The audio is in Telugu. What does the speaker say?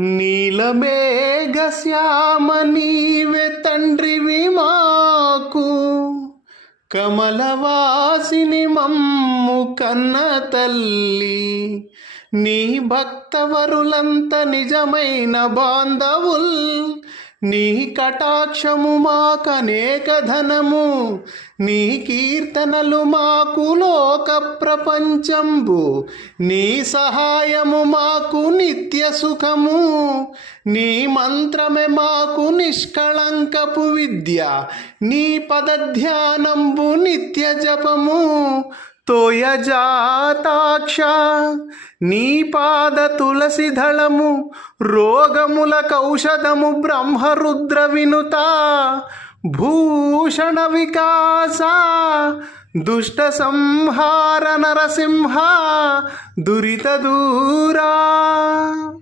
నీలమేఘశ్యామ నీవే తండ్రివి మాకు, కమలవాసిని మమ్ము కన్న తల్లి. నీ భక్తవరులంత నిజమైన బాంధవుల్, నీ కటాక్షము మాకనేక ధనము, నీ కీర్తనలు మాకు లోక ప్రపంచంబు, నీ సహాయము మాకు నిత్య సుఖము, నీ మంత్రమే మాకు నిష్కళంకపు విద్య, నీ పదధ్యానంబు నిత్య జపము. తోయజాతాక్ష నీ పాద తులసి దళము, రోగముల కౌషధము బ్రహ్మరుద్ర వినుత, భూషణ వికాస దుష్ట సంహార నరసింహ దురిత దూరా.